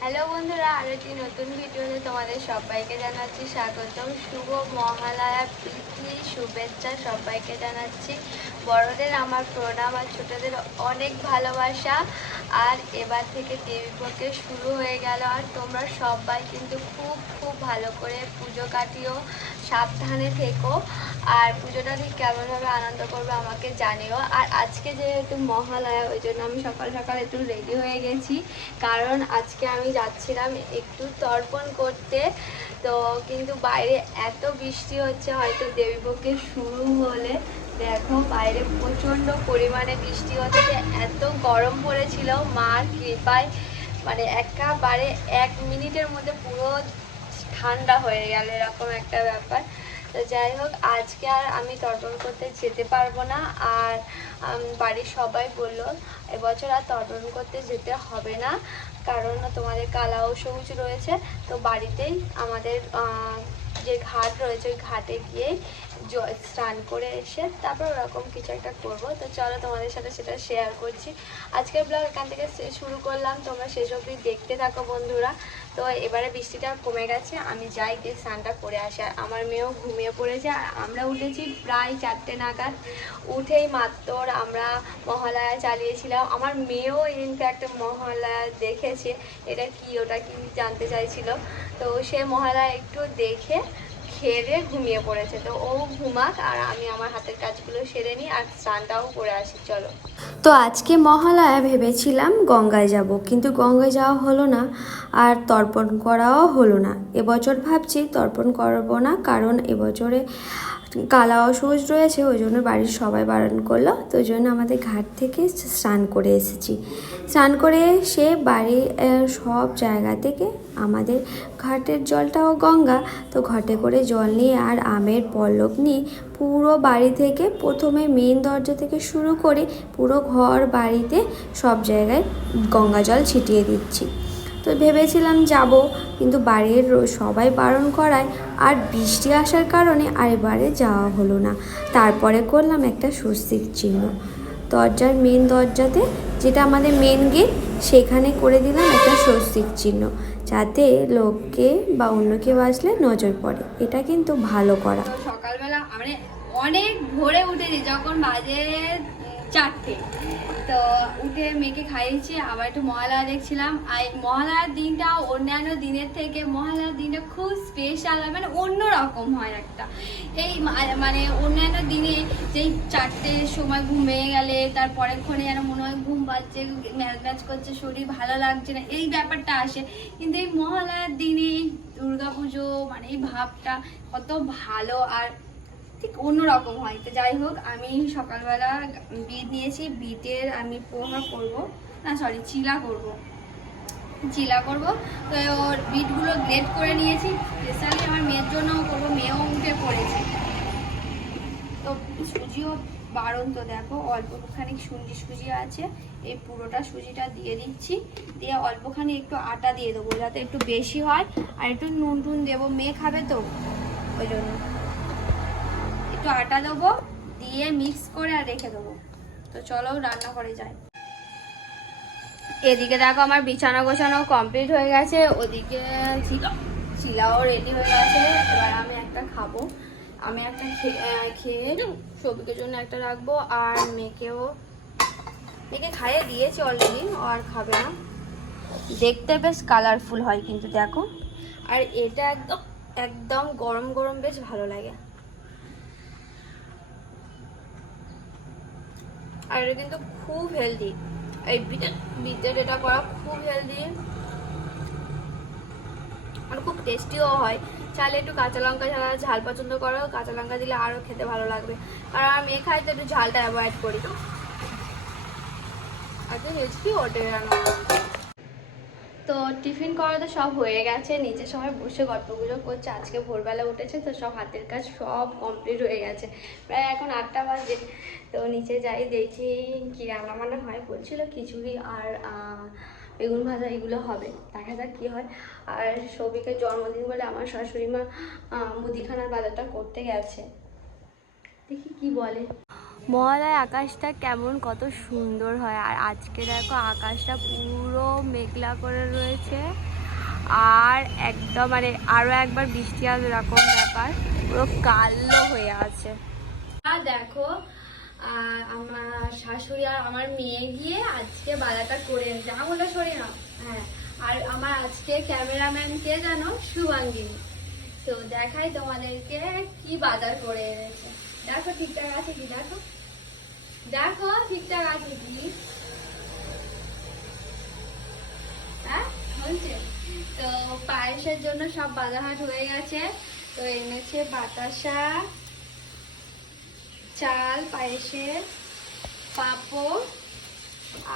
Hello বন্ধুরা, আর একটি নতুন ভিডিওতে তোমাদের সবাইকে জানাচ্ছি স্বাগতম। শুভ মহালয়া, প্রীতি, শুভেচ্ছা সবাইকে জানাচ্ছি। বড়দের আমার প্রণাম আর ছোটদের অনেক ভালোবাসা। আর এবার থেকে দেবীপক্ষে শুরু হয়ে গেল। আর তোমরা সবাই কিন্তু খুব খুব ভালো করে পুজো কাটিও, সাবধানে থেকো। আর পুজোটা ঠিক কেমনভাবে আনন্দ করবে আমাকে জানিও। আর আজকে যেহেতু মহালয়া, ওই জন্য আমি সকাল সকাল একটু রেডি হয়ে গেছি। কারণ আজকে আমি যাচ্ছিলাম একটু তর্পণ করতে। তো কিন্তু বাইরে এত বৃষ্টি হচ্ছে, হয়তো দেবীপক্ষে শুরু হলে। দেখো বাইরে প্রচণ্ড পরিমাণে বৃষ্টি হচ্ছে, এত গরম পড়েছিল। মার কৃপায় মানে একেবারে এক মিনিটের মধ্যে পুরো ঠান্ডা হয়ে গেল, এরকম একটা ব্যাপার। তো যাই হোক, আজকে আর আমি তর্পণ করতে যেতে পারব না। আর বাড়ির সবাই বলল, এবছর আর তর্পণ করতে যেতে হবে না। কারণ তোমাদের কালা ও সবুজ রয়েছে। তো বাড়িতেই আমাদের যে ঘাট রয়েছে, ওই ঘাটে গিয়ে জ- স্নান করে এসে তারপর ওরকম কিছু একটা করব। তো চলো তোমাদের সাথে সেটা শেয়ার করছি। আজকের ব্লগ এখান থেকে শুরু করলাম। তোমরা শেষ অবধি দেখতে থাকো বন্ধুরা। তো এবারে বৃষ্টিটা কমে গেছে। আমি যাই গিয়ে স্নানটা করে আসি। আর আমার মেয়েও ঘুমিয়ে পড়েছে। আর আমরা উঠেছি প্রায় চারটে নাগাদ। উঠেই মাত্র আমরা মহালয়া চালিয়েছিলাম। আমার মেয়েও ইনফ্যাক্ট মহালয়া দেখেছে। এটা কি, ওটা কি জানতে চাইছিল। তো সে মহালয়া একটু দেখে খেয়ে দিয়ে ঘুমিয়ে পড়েছে। তো ও ঘুমাক আর আমি আমার হাতের কাজগুলো সেরে নিই আর স্নানটাও করে আসি, চলো। তো আজকে মহালয়া ভেবেছিলাম গঙ্গায় যাব, কিন্তু গঙ্গায় যাওয়া হলো না আর তর্পণ করাও হলো না। এবছর ভাবছি তর্পণ করব না, কারণ এবছরে কালা অসহজ রয়েছে, ওই জন্য বাড়ির সবাই বারণ করল। তো ওই জন্য আমাদের ঘাট থেকে স্নান করে এসেছি। স্নান করে এসে বাড়ির সব জায়গা থেকে আমাদের ঘাটের জলটাও গঙ্গা। তো ঘটে করে জল নিয়ে আর আমের পল্লব নিয়ে পুরো বাড়ি থেকে প্রথমে মেন দরজা থেকে শুরু করে পুরো ঘর বাড়িতে সব জায়গায় গঙ্গা জল ছিটিয়ে দিচ্ছি। তো ভেবেছিলাম যাব, কিন্তু বাড়ির সবাই বারণ করায় আর বৃষ্টি আসার কারণে আর এবারে যাওয়া হলো না। তারপরে করলাম একটা স্বস্তিক চিহ্ন। দরজার মেন দরজাতে, যেটা আমাদের মেন গেট সেখানে করে দিলাম একটা স্বস্তিক চিহ্ন, যাতে লোককে বা অন্য কেউ আসলে নজর পড়ে। এটা কিন্তু ভালো করা। সকালবেলা মানে অনেক ভোরে উঠেছি, যখন বাজে চারটে। তো উঠে মেয়েকে খাইয়েছি, আবার একটু মহালয়া দেখছিলাম। আর মহালয়ার দিনটা অন্যান্য দিনের থেকে, মহালয়ার দিনটা খুব স্পেশাল মানে অন্য রকম হয় একটা। এই মানে অন্যান্য দিনে যেই চারটের সময় ঘুম ভেঙে গেলে তার পরেক্ষণে যেন মনে হয় ঘুম পাচ্ছে, ম্যাচ ম্যাচ করছে, শরীর ভালো লাগছে না, এই ব্যাপারটা আসে। কিন্তু এই মহালয়ার দিনে দুর্গা পুজো মানে এই ভাবটা কত ভালো আর ঠিক অন্যরকম হয়। তো যাই হোক, আমি সকালবেলা বিট নিয়েছি। বিটের আমি পোহা করব। না সরি চিলা করব। চিলা করব। তো ওর বিটগুলো গ্রেড করে নিয়েছি। স্পেশালি আমার মেয়ের জন্য করব। মেয়েও উঠে পড়েছে। তো সুজিও বারণ তো দেখো, অল্পখানি সুজি সুজি আছে। এই পুরোটা সুজিটা দিয়ে দিচ্ছি। দিয়ে অল্পখানি একটু আটা দিয়ে দেবো, যাতে একটু বেশি হয়। আর একটু নুন টুন দেবো। মেয়ে খাবে তো? ওই জন্য। একটু আটা দেবো, দিয়ে মিক্স করে আর রেখে দেবো। তো চলো রান্না করে যাই। এদিকে দেখো আমার বিছানা গোছানো কমপ্লিট হয়ে গেছে, ওদিকে চিলা চিলাও রেডি হয়ে গেছে। এবার আমি একটা খাব। আমি একটা খেয়ে সবিকের জন্য একটা রাখব, আর মেয়েকেও। মেয়েকে খাইয়ে দিয়েছি অলরেডি আর খাবে না। দেখতে বেশ কালারফুল হয় কিন্তু, দেখো। আর এটা একদম একদম গরম গরম বেশ ভালো লাগে। আর এটা কিন্তু খুব হেলদি এই বিটের বিটের এটা করা খুব হেলদি আর খুব টেস্টিও হয়। চাইলে একটু কাঁচা লঙ্কা যারা ঝাল পছন্দ করো। কাঁচা লঙ্কা দিলে আরও খেতে ভালো লাগবে। আর আমি মেয়ে খাই তো একটু ঝালটা অ্যাভয়েড করি। তো আচ্ছা হেলদি ওটে রান্না তো টিফিন করা তো সব হয়ে গেছে, নিচে সবাই বসে গল্পগুলো করছে, আজকে ভোরবেলা উঠেছে তো সব হাতের কাজ সব কমপ্লিট হয়ে গেছে। প্রায় এখন আটটা বাজে, তো নিচে যাই দেখি কি রান্না বান্না হয়, বলছিল খিচুড়ি আর বেগুন ভাজা এগুলো হবে, দেখা যাক কী হয়। আর সৌভিকের জন্মদিন বলে আমার শাশুড়ি মা মুদিখানার বাজারটা করতে গেছে। দেখি কি বলে। মহালয় আকাশটা কেমন কত সুন্দর হয়। আর আজকে দেখো আকাশটা পুরো মেঘলা করে রয়েছে। আর একদম মানে আরও একবার বৃষ্টি আসবে এরকম ব্যাপার। পুরো কালো হয়ে আছে। আর দেখো আমার শাশুড়ি আর আমার মেয়ে গিয়ে আজকে বাজারটা করে এনেছে। আঙুলটা সরিয়ে নাও। হ্যাঁ আর আমার আজকে ক্যামেরাম্যান কে জানো, শুভাঙ্গিনী। তো দেখাই তোমাদেরকে কি বাজার করে এনেছে। দেখো ঠিকঠাক আছে কি, দেখো। দেখো ঠিকঠাক আছে কি। হ্যাঁ তো পায়েসের জন্য সব বাজারহাট হয়ে গেছে। তো এনেছে বাতাসা, চাল, পায়েসের পাঁপড়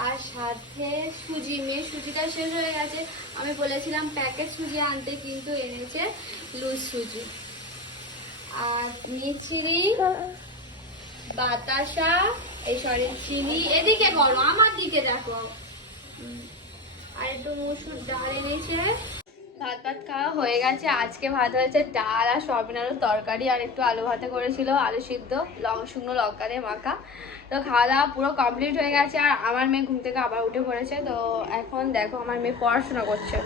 আর সাথে সুজি। মেয়ে সুজিটা শেষ হয়ে গেছে। আমি বলেছিলাম প্যাকেট সুজি আনতে, কিন্তু এনেছে লুজ সুজি। আর মিচিরি বাতাসা, এই সরি, চিনি। এদিকে করো আমার দিকে দেখো। আর একটু মুসুর ডাল এনেছে। ভাত ভাত খাওয়া হয়ে গেছে। আজকে ভাত হয়েছে ডাল আর সয়াবিন আলুর তরকারি আর একটু আলু ভাতে করেছিল আলু সিদ্ধ, লং শুকনো লঙ্কা দিয়ে মাখা। তো খাওয়া দাওয়া পুরো কমপ্লিট হয়ে গেছে আর আমার মেয়ে ঘুম থেকে আবার উঠে পড়েছে। তো এখন দেখো আমার মেয়ে পড়াশোনা করছে।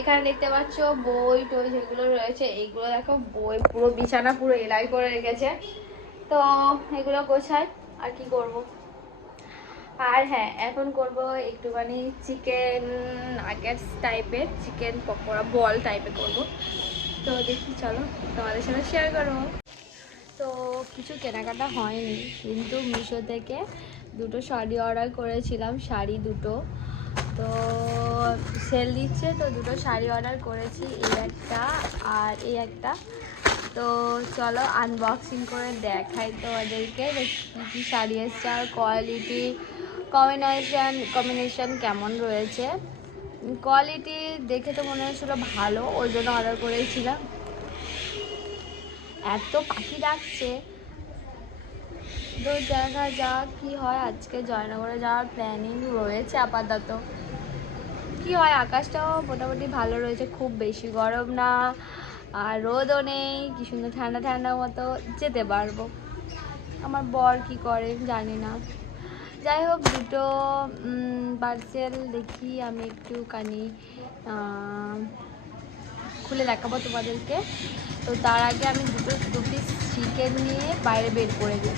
এখানে দেখতে পাচ্ছ বই টই যেগুলো রয়েছে, এইগুলো দেখো, বই পুরো বিছানা পুরো এলাই করে রেখেছে। তো এগুলো গোছাই, আর কি করব? আর হ্যাঁ এখন করব একটুখানি চিকেন নাগেটস টাইপের চিকেন পকোড়া বল টাইপের করব। তো দেখি, চলো তোমাদের সাথে শেয়ার করব তো কিছু কেনাকাটা হয়নি, কিন্তু মিশো থেকে দুটো শাড়ি অর্ডার করেছিলাম, শাড়ি দুটো। তো সেল দিচ্ছে, তো দুটো শাড়ি অর্ডার করেছি, এই একটা আর এই একটা। তো চলো আনবক্সিং করে দেখাই তোমাদেরকে কী কী শাড়ি এসছে আর কোয়ালিটি কম্বিনেশান কম্বিনেশন কেমন রয়েছে। কোয়ালিটি দেখে তো মনে হচ্ছিল ভালো ওই জন্য অর্ডার করেছিলাম। এত পাখি ডাকছে। তো দেখা যাক কি হয়, আজকে জয়নগরে যাওয়ার প্ল্যানিং রয়েছে আপাতত। কি হয়? আকাশটাও মোটামুটি ভালো রয়েছে, খুব বেশি গরম না, আর রোদও নেই, কি সুন্দর ঠান্ডা ঠান্ডা মতো যেতে পারব। আমার বর কি করে জানি না। যাই হোক, দুটো পার্সেল দেখি, আমি একটুখানি খুলে দেখাবো তোমাদেরকে। তো তার আগে আমি দুটো দু পিস চিকেন নিয়ে বাইরে বের করে দিই।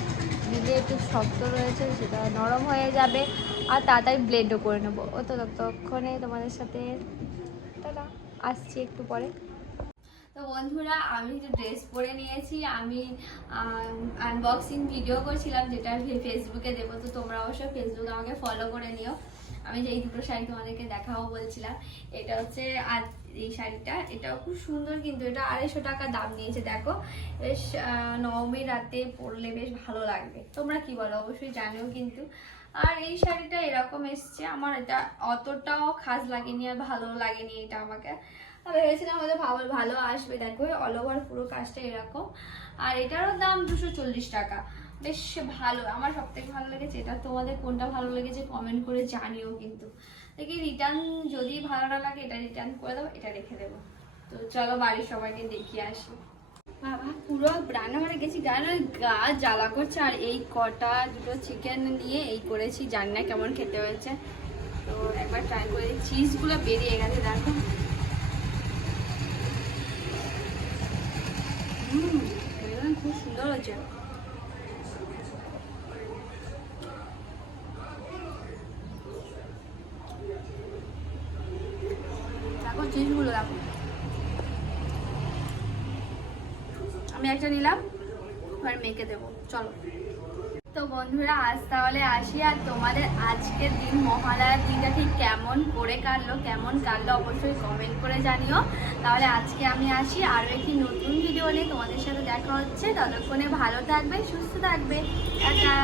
দিলে একটু শক্ত রয়েছে সেটা নরম হয়ে যাবে। আর তাড়াতাড়ি ব্লেন্ডও করে নেব। ও তো ততক্ষণে তোমাদের সাথে দাদা আসছি একটু পরে। তো বন্ধুরা, আমি যে ড্রেস পরে নিয়েছি, আমি আনবক্সিং ভিডিও করছিলাম, যেটা ফেসবুকে দেবো। তো তোমরা অবশ্যই ফেসবুকে আমাকে ফলো করে নিও। আমি যে এই দুটো শাড়ি তোমাদেরকে দেখাও বলছিলাম, এটা হচ্ছে আর এই শাড়িটা। এটাও খুব সুন্দর কিন্তু এটা আড়াইশো টাকা দাম নিয়েছে, দেখো। বেশ নবমী রাতে পরলে বেশ ভালো লাগবে। তোমরা কি বলো? অবশ্যই জানিও কিন্তু। আর এই শাড়িটা এরকম এসছে, আমার এটা অতটাও খাস লাগেনি আর ভালো লাগেনি এটা আমাকে। ভেবেছিলাম হয়তো ভালো ভালো আসবে, দেখো অল ওভার পুরো কাজটা এরকম। আর এটারও দাম দুশো টাকা। বেশ ভালো, আমার সব থেকে ভালো লেগেছে এটা। তোমাদের কোনটা ভালো লেগেছে কমেন্ট করে জানিও কিন্তু। দেখি রিটার্ন যদি ভালো না লাগে এটা রিটার্ন করে দেবো এটা রেখে দেবো। তো চলো বাড়ির সবাইকে দেখিয়ে আসি। বাবা, পুরো রান্নাঘরে গেছি। গায়ে গা জ্বালা করছে আর এই কটা দুটো চিকেন নিয়ে এই করেছি, জানি না কেমন খেতে হয়েছে। তো একবার ট্রাই করে চিজগুলো বেরিয়ে গেছে, দেখো। খুব সুন্দর হয়েছে দেখো চিজগুলো দেখো আমি একটা নিলাম, এবার মেকে দেবো। চলো। তো বন্ধুরা, আজ তাহলে আসি, আর তোমাদের আজকের দিন মহালয়ার দিনটা ঠিক কেমন করে কাটলো, কেমন কাটলো অবশ্যই কমেন্ট করে জানিও। তাহলে আজকে আমি আসি, আরও একটি নতুন ভিডিও নিয়ে তোমাদের সাথে দেখা হচ্ছে। ততক্ষণে ভালো থাকবে, সুস্থ থাকবে। টাটা।